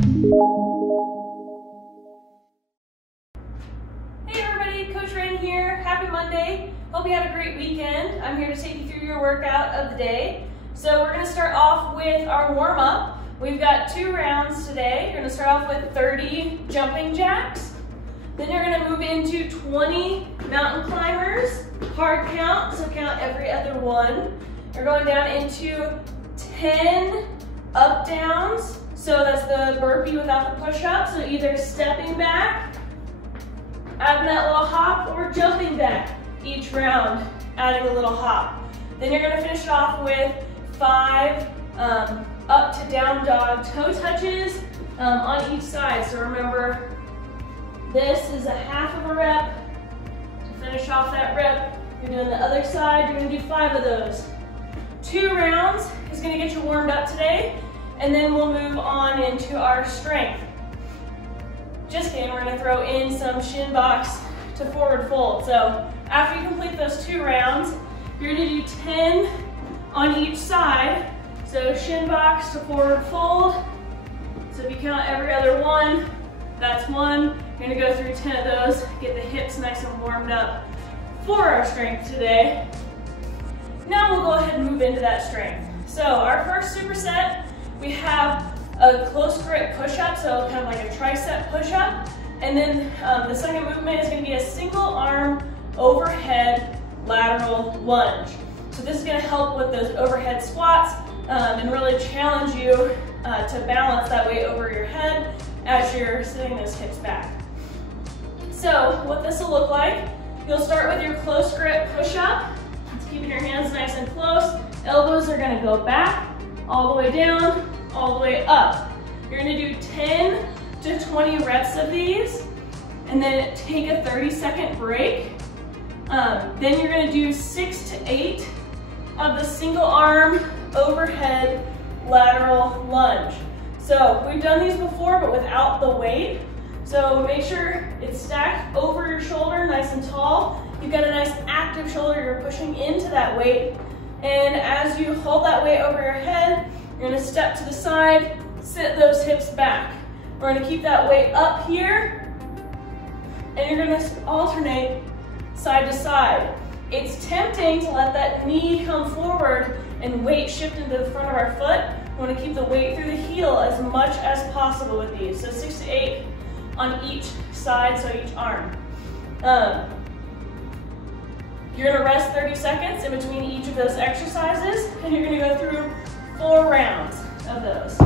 Hey everybody, Coach Ren here. Happy Monday. Hope you had a great weekend. I'm here to take you through your workout of the day. So we're going to start off with our warm-up. We've got 2 rounds today. You're going to start off with 30 jumping jacks. Then you're going to move into 20 mountain climbers, hard count, so count every other one. You're going down into 10 up downs, so that's the burpee without the push-up, so either stepping back, adding that little hop, or jumping back each round, adding a little hop. Then you're going to finish off with 5 up to down dog toe touches on each side. So remember, this is a half of a rep. To finish off that rep, you're doing the other side. You're going to do 5 of those. 2 rounds is going to get you warmed up today, and then we'll move on into our strength. Just kidding, we're going to throw in some shin box to forward fold. So after you complete those 2 rounds, you're going to do 10 on each side. So shin box to forward fold. So if you count every other one, that's 1. You're going to go through 10 of those, get the hips nice and warmed up for our strength today. Now we'll go ahead and move into that strength. So our first superset, we have a close grip push-up, so kind of like a tricep push-up. And then the second movement is going to be a single arm overhead lateral lunge. So this is going to help with those overhead squats and really challenge you to balance that weight over your head as you're sitting those hips back. So what this will look like, you'll start with your close grip push-up. It's keeping your hands nice and close. Elbows are going to go back, all the way down, all the way up. You're going to do 10 to 20 reps of these, and then take a 30-second break. Then you're going to do 6 to 8 of the single arm overhead lateral lunge. So we've done these before, but without the weight. So make sure it's stacked over your shoulder, nice and tall. You've got a nice active shoulder, you're pushing into that weight. And as you hold that weight over your head, you're gonna step to the side, sit those hips back. We're gonna keep that weight up here, and you're gonna alternate side to side. It's tempting to let that knee come forward and weight shift into the front of our foot. We want to keep the weight through the heel as much as possible with these. So 6 to 8 on each side, so each arm. You're going to rest 30 seconds in between each of those exercises, and you're going to go through 4 rounds of those.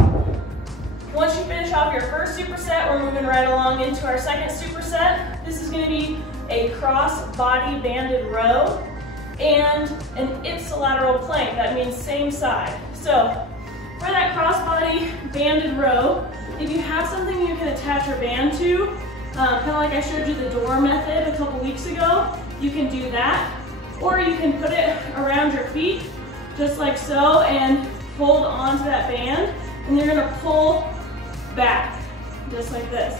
Once you finish off your first superset, we're moving right along into our second superset. This is going to be a cross body banded row and an ipsilateral plank. That means same side. So for that cross body banded row, if you have something you can attach your band to, kind of like I showed you the door method a couple weeks ago, you can do that. Or you can put it around your feet, just like so, and hold on to that band, and you're gonna pull back, just like this.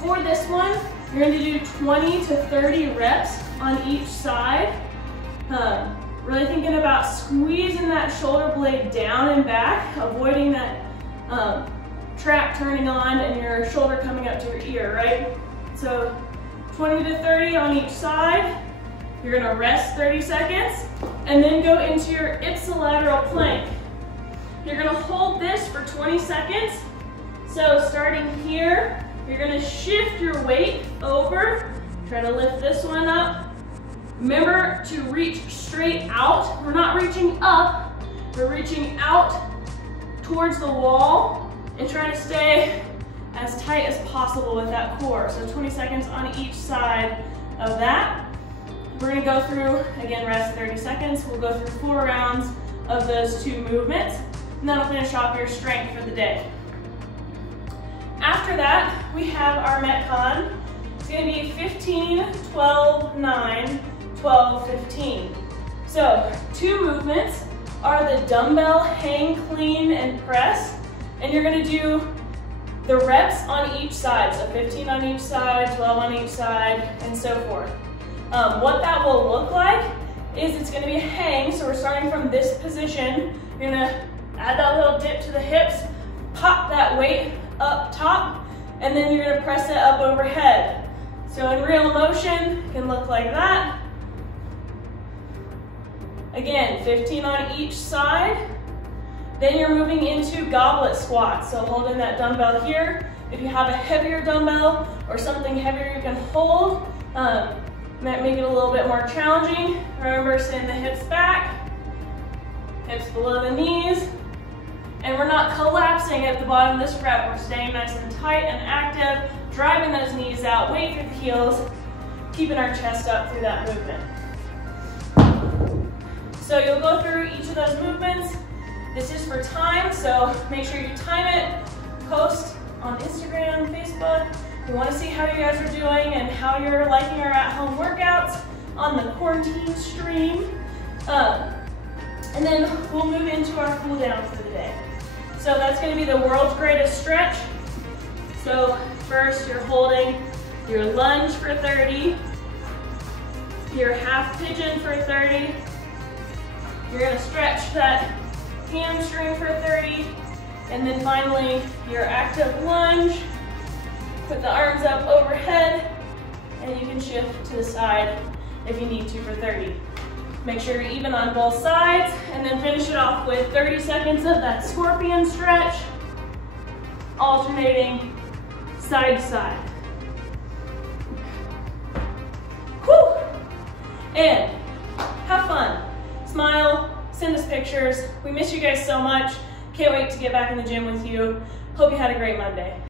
For this one, you're going to do 20 to 30 reps on each side. Really thinking about squeezing that shoulder blade down and back, avoiding that trap turning on and your shoulder coming up to your ear, right? So 20 to 30 on each side. You're going to rest 30 seconds and then go into your ipsilateral plank. You're going to hold this for 20 seconds. So starting here, you're going to shift your weight over. Try to lift this one up. Remember to reach straight out. We're not reaching up, we're reaching out towards the wall and trying to stay as tight as possible with that core. So 20 seconds on each side of that. We're going to go through, again, rest 30 seconds. We'll go through 4 rounds of those 2 movements, and that'll finish off your strength for the day. After that, we have our Metcon. It's going to be 15, 12, 9, 12, 15. So 2 movements are the dumbbell hang, clean, and press. And you're going to do the reps on each side. So 15 on each side, 12 on each side, and so forth. What that will look like is it's going to be a hang. So we're starting from this position. You're going to add that little dip to the hips, pop that weight up top, and then you're gonna press it up overhead. So in real motion, it can look like that. Again, 15 on each side. Then you're moving into goblet squat. So holding that dumbbell here. If you have a heavier dumbbell or something heavier you can hold, might make it a little bit more challenging. Remember, send the hips back, hips below the knees, and we're not collapsing at the bottom of this rep. We're staying nice and tight and active, driving those knees out, weight through the heels, keeping our chest up through that movement. So you'll go through each of those movements. This is for time, so make sure you time it, post on Instagram, Facebook. We want to see how you guys are doing and how you're liking our at-home workouts on the quarantine stream. And then we'll move into our cool down for the day. So that's going to be the world's greatest stretch. So first you're holding your lunge for 30, your half pigeon for 30. You're going to stretch that hamstring for 30. And then finally, your active lunge. Put the arms up overhead, and you can shift to the side if you need to for 30. Make sure you're even on both sides, and then finish it off with 30 seconds of that scorpion stretch, alternating side to side. Whew! And have fun. Smile, send us pictures. We miss you guys so much. Can't wait to get back in the gym with you. Hope you had a great Monday.